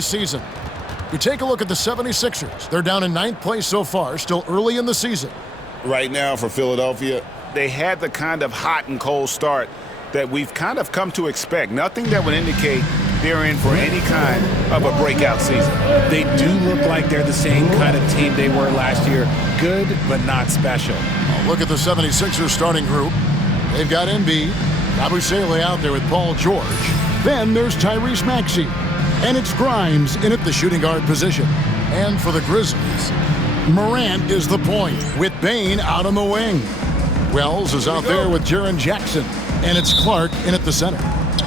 season. You take a look at the 76ers. They're down in 9th place so far, still early in the season. Right now for Philadelphia, they had the kind of hot and cold start that we've kind of come to expect. Nothing that would indicate they're in for any kind of a breakout season. They do look like they're the same kind of team they were last year. Good, but not special. Look at the 76ers starting group. They've got Embiid, Abusele out there with Paul George. Then there's Tyrese Maxey. And it's Grimes in at the shooting guard position. And for the Grizzlies, Morant is the point with Bane out on the wing. Wells is out there with Jaren Jackson. And it's Clark in at the center.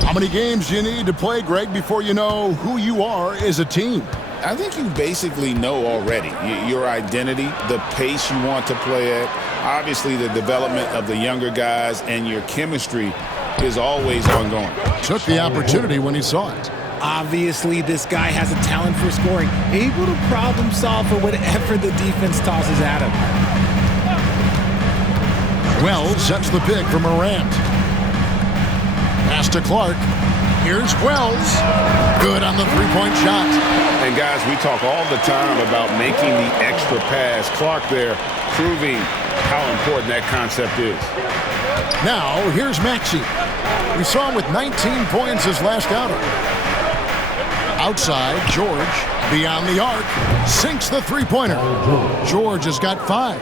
How many games do you need to play, Greg, before you know who you are as a team? I think you basically know already your identity, the pace you want to play at, obviously the development of the younger guys, and your chemistry is always ongoing. Took the opportunity when he saw it. Obviously, this guy has a talent for scoring, able to problem solve for whatever the defense tosses at him. Wells sets the pick for Morant. Pass to Clark. Here's Wells. Good on the three-point shot. And guys, we talk all the time about making the extra pass. Clark there proving how important that concept is. Now, here's Maxey. We saw him with 19 points his last outing. Outside, George, beyond the arc, sinks the three-pointer. George has got 5.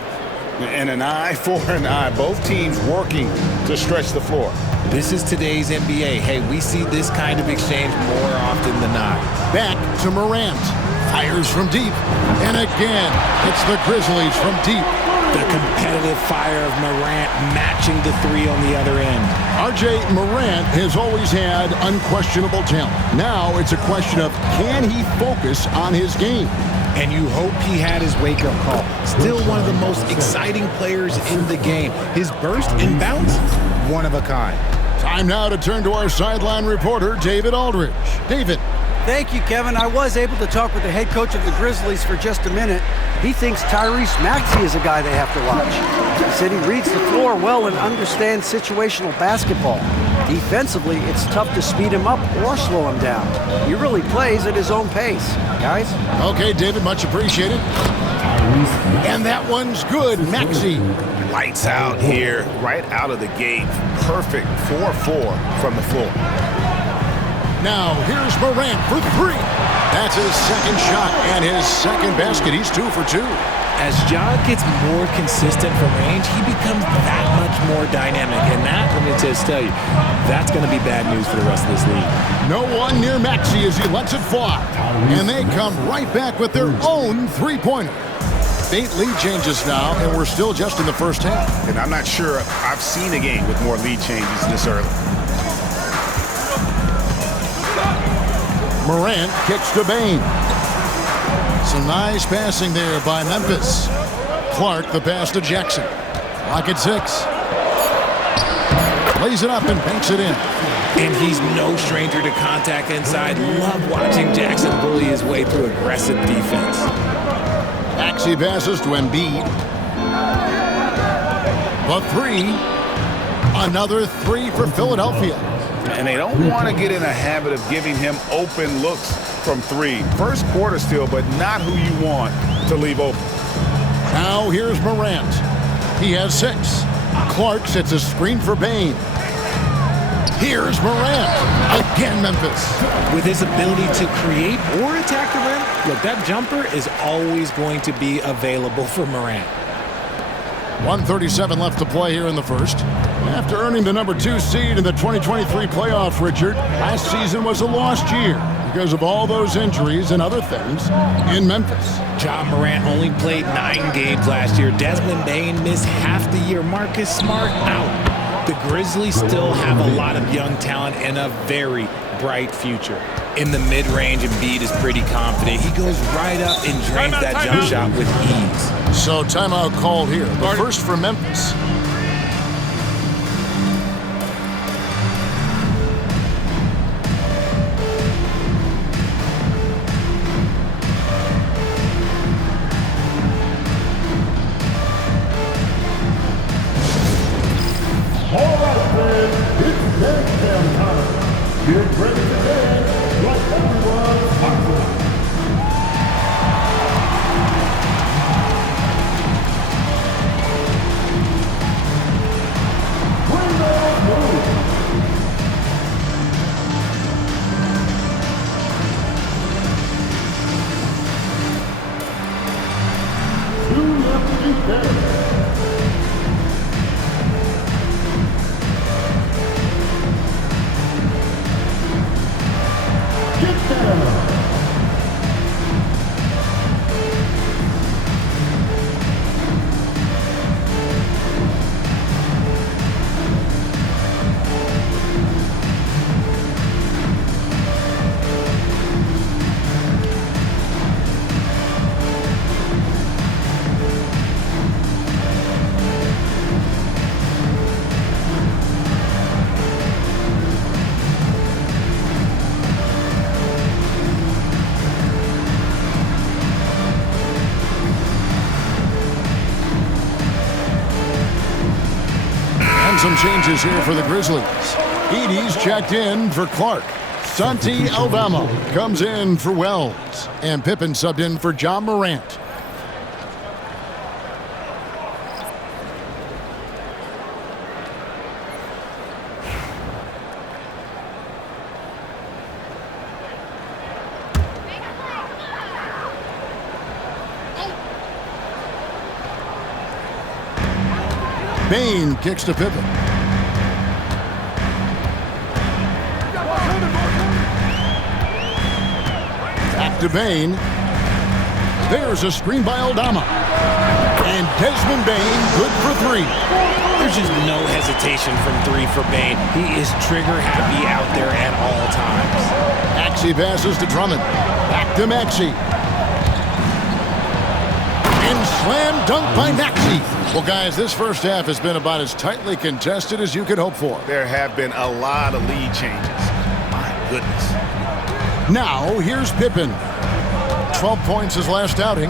And an eye for an eye. Both teams working to stretch the floor. This is today's NBA. Hey, we see this kind of exchange more often than not. Back to Morant. Fires from deep. And again, it's the Grizzlies from deep. The competitive fire of Morant matching the three on the other end. R.J. Morant has always had unquestionable talent. Now it's a question of, can he focus on his game? And you hope he had his wake-up call. Still one of the most exciting players in the game. His burst and bounce, one of a kind. Time now to turn to our sideline reporter, David Aldridge. David. Thank you, Kevin. I was able to talk with the head coach of the Grizzlies for just a minute. He thinks Tyrese Maxey is a guy they have to watch. He said he reads the floor well and understands situational basketball. Defensively, it's tough to speed him up or slow him down. He really plays at his own pace. Guys? Okay, David, much appreciated. And that one's good. Maxey. Lights out here, right out of the gate. Perfect 4-4 from the floor. Now, here's Morant for 3. That's his second shot and his second basket. He's 2 for 2. As Ja gets more consistent from range, he becomes that much more dynamic. And that, let me just tell you, that's going to be bad news for the rest of this league. No one near Maxey as he lets it fly. And they come right back with their own three-pointer. 8 lead changes now, and we're still just in the first half. And I'm not sure I've seen a game with more lead changes this early. Morant kicks to Bane. Some nice passing there by Memphis. Clark the pass to Jackson. Clock at 6. Lays it up and banks it in. And he's no stranger to contact inside. Love watching Jackson bully his way through aggressive defense. Maxey passes to Embiid. The 3. Another 3 for Philadelphia. And they don't want to get in a habit of giving him open looks from 3. First quarter still, but not who you want to leave open. Now here's Morant. He has 6. Clark sets a screen for Bane. Here's Morant. Again, Memphis. With his ability to create or attack the rim, look, that jumper is always going to be available for Morant. 1:37 left to play here in the first. After earning the number 2 seed in the 2023 playoffs, Richard, last season was a lost year because of all those injuries and other things in Memphis. Ja Morant only played 9 games last year. Desmond Bane missed half the year. Marcus Smart out. The Grizzlies still have a lot of young talent and a very bright future. In the mid-range, Embiid is pretty confident. He goes right up and drains that jump shot with ease. So timeout called here. The first for Memphis. All right, friends, it's dance time. Get ready to dance like everyone talks about. some changes here for the Grizzlies. Edey's checked in for Clark. Santi Aldama comes in for Wells. And Pippen subbed in for John Morant. Bain kicks to Pippen. Back to Bain. There's a screen by Aldama. And Desmond Bain good for three. There's just no hesitation from three for Bain. He is trigger happy out there at all times. Maxey passes to Drummond. Back to Maxey. And slam dunk by Maxey. Well, guys, this first half has been about as tightly contested as you could hope for. There have been a lot of lead changes. My goodness. Now, here's Pippen. 12 points his last outing.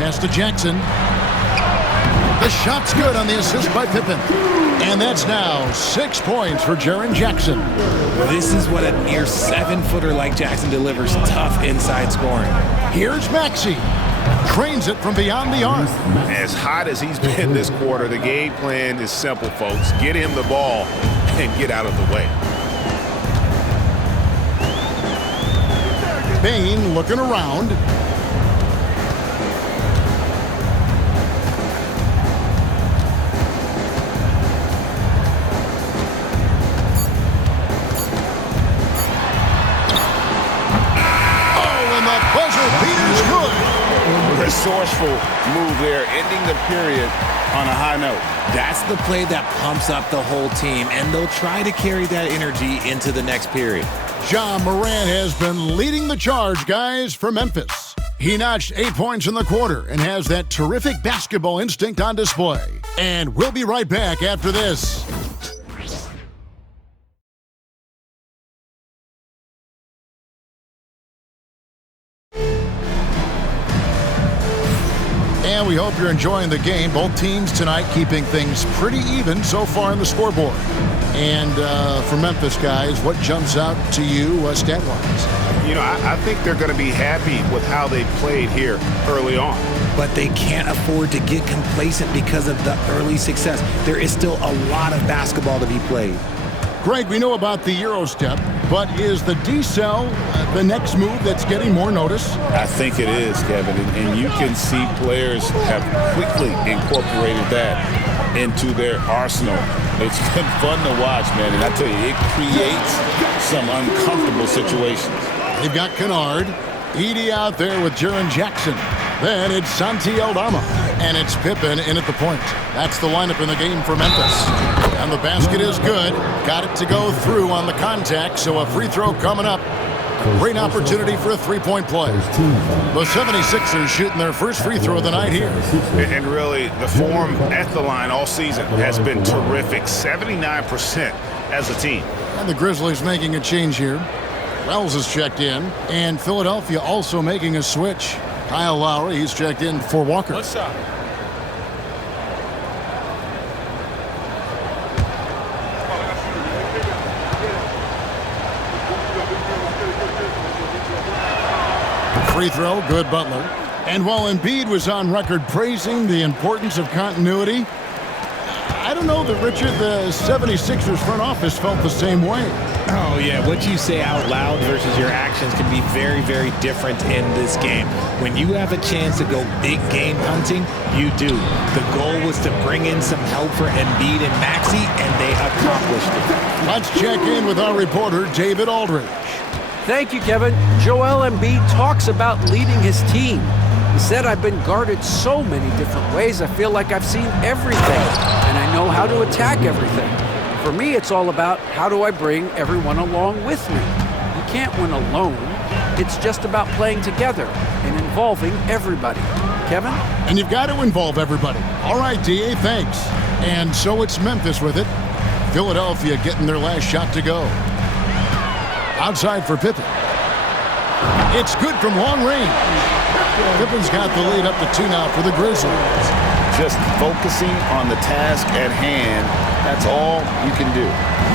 Pass to Jackson. The shot's good on the assist by Pippen. And that's now 6 points for Jaren Jackson. This is what a near 7-footer like Jackson delivers, tough inside scoring. Here's Maxey. Trains it from beyond the arc. As hot as he's been this quarter, the game plan is simple, folks. Get him the ball and get out of the way. Bain looking around. Resourceful move there, ending the period on a high note. That's the play that pumps up the whole team, and they'll try to carry that energy into the next period. John Morant has been leading the charge, guys, for Memphis. He notched 8 points in the quarter and has that terrific basketball instinct on display. And we'll be right back after this. And we hope you're enjoying the game. Both teams tonight keeping things pretty even so far in the scoreboard. And for Memphis, guys, what jumps out to you stat-wise? You know, I think they're going to be happy with how they played here early on. But they can't afford to get complacent because of the early success. There is still a lot of basketball to be played. Greg, we know about the Euro step, but is the decel the next move that's getting more notice? I think it is, Kevin, and you can see players have quickly incorporated that into their arsenal. It's been fun to watch, man, and I tell you, it creates some uncomfortable situations. They've got Kennard, Edey out there with Jaren Jackson. Then it's Santi Aldama, and it's Pippen in at the point. That's the lineup in the game for Memphis. And the basket is good. Got it to go through on the contact, so a free throw coming up. Great opportunity for a three-point play. The 76ers shooting their first free throw of the night here. And really, the form at the line all season has been terrific. 79% as a team. And the Grizzlies making a change here. Wells is checked in, and Philadelphia also making a switch. Kyle Lowry, he's checked in for Walker. What's up? Free throw, good Butler. And while Embiid was on record praising the importance of continuity, I don't know that, Richard, the 76ers front office felt the same way. Oh, yeah. What you say out loud versus your actions can be very, very different in this game. When you have a chance to go big game hunting, you do. The goal was to bring in some help for Embiid and Maxey, and they accomplished it. Let's check in with our reporter, David Aldridge. Thank you, Kevin. Joel Embiid talks about leading his team. He said, "I've been guarded so many different ways. I feel like I've seen everything, and I know how to attack everything. For me, it's all about how do I bring everyone along with me. You can't win alone. It's just about playing together and involving everybody." Kevin? And you've got to involve everybody. All right, D.A., thanks. And so it's Memphis with it. Philadelphia getting their last shot to go. Outside for Pippen. It's good from long range. Pippen's got the lead up to 2 now for the Grizzlies. just focusing on the task at hand. That's all you can do.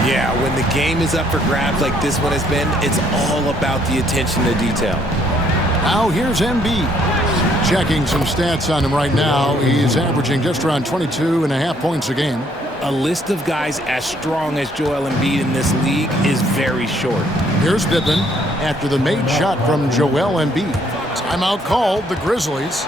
Yeah, when the game is up for grabs like this one has been, it's all about the attention to detail. Now here's Embiid. Checking some stats on him right now. He's averaging just around 22.5 points a game. A list of guys as strong as Joel Embiid in this league is very short. Here's Pippen after the made shot from Joel Embiid. Timeout called, the Grizzlies.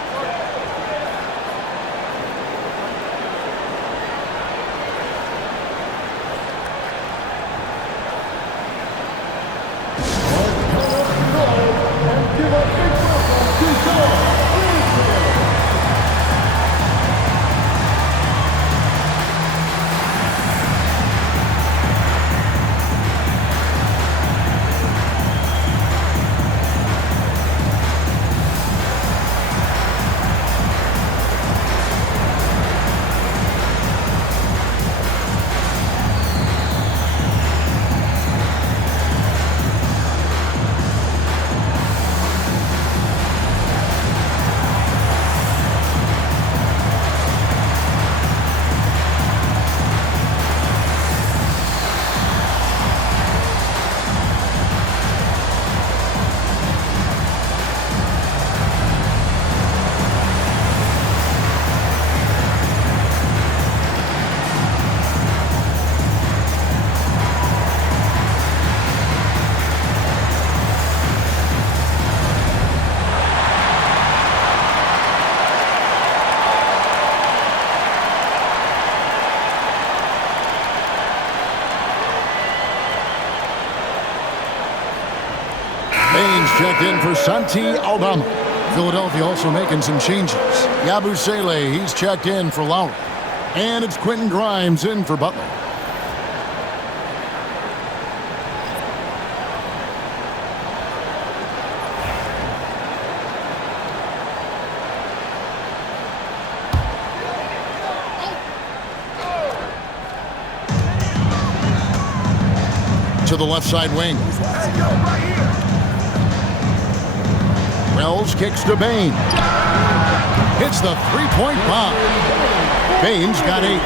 Baines checked in for Santi Aldama. Philadelphia also making some changes. Yabusele, he's checked in for Lowry. And it's Quentin Grimes in for Butler. To the left side wing. Wells kicks to Baines. Hits the three-point bomb. Baines got 8.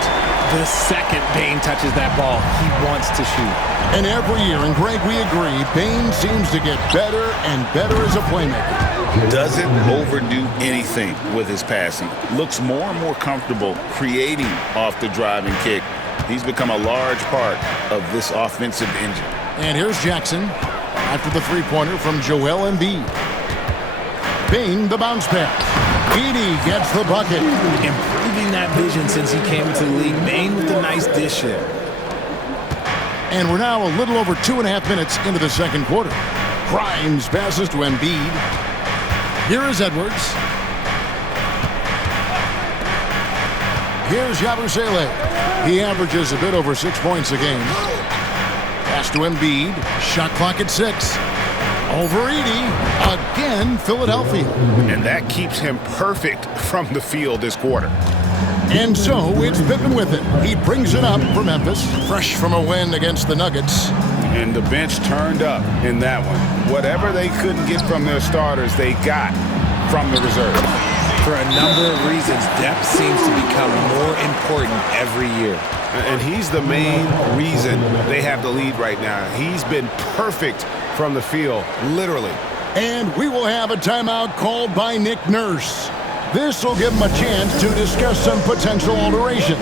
The second Baines touches that ball, he wants to shoot. And every year, and Greg, we agree, Baines seems to get better and better as a playmaker. Doesn't overdo anything with his passing. Looks more and more comfortable creating off the driving kick. He's become a large part of this offensive engine. And here's Jackson after the three-pointer from Joel Embiid. Baines the bounce pass. Edey gets the bucket. Improving that vision since he came into the league. Baines with a nice dish there. And we're now a little over 2.5 minutes into the second quarter. Grimes passes to Embiid. Here is Edwards. Here's Yabusele. He averages a bit over 6 points a game. Pass to Embiid. Shot clock at 6. Over Edey. Again, Philadelphia. And that keeps him perfect from the field this quarter. And so it's Pippen with it. He brings it up for Memphis, fresh from a win against the Nuggets. And the bench turned up in that one. Whatever they couldn't get from their starters, they got from the reserves. For a number of reasons, depth seems to become more important every year. And he's the main reason they have the lead right now. He's been perfect from the field, literally. And we will have a timeout called by Nick Nurse. This will give him a chance to discuss some potential alterations.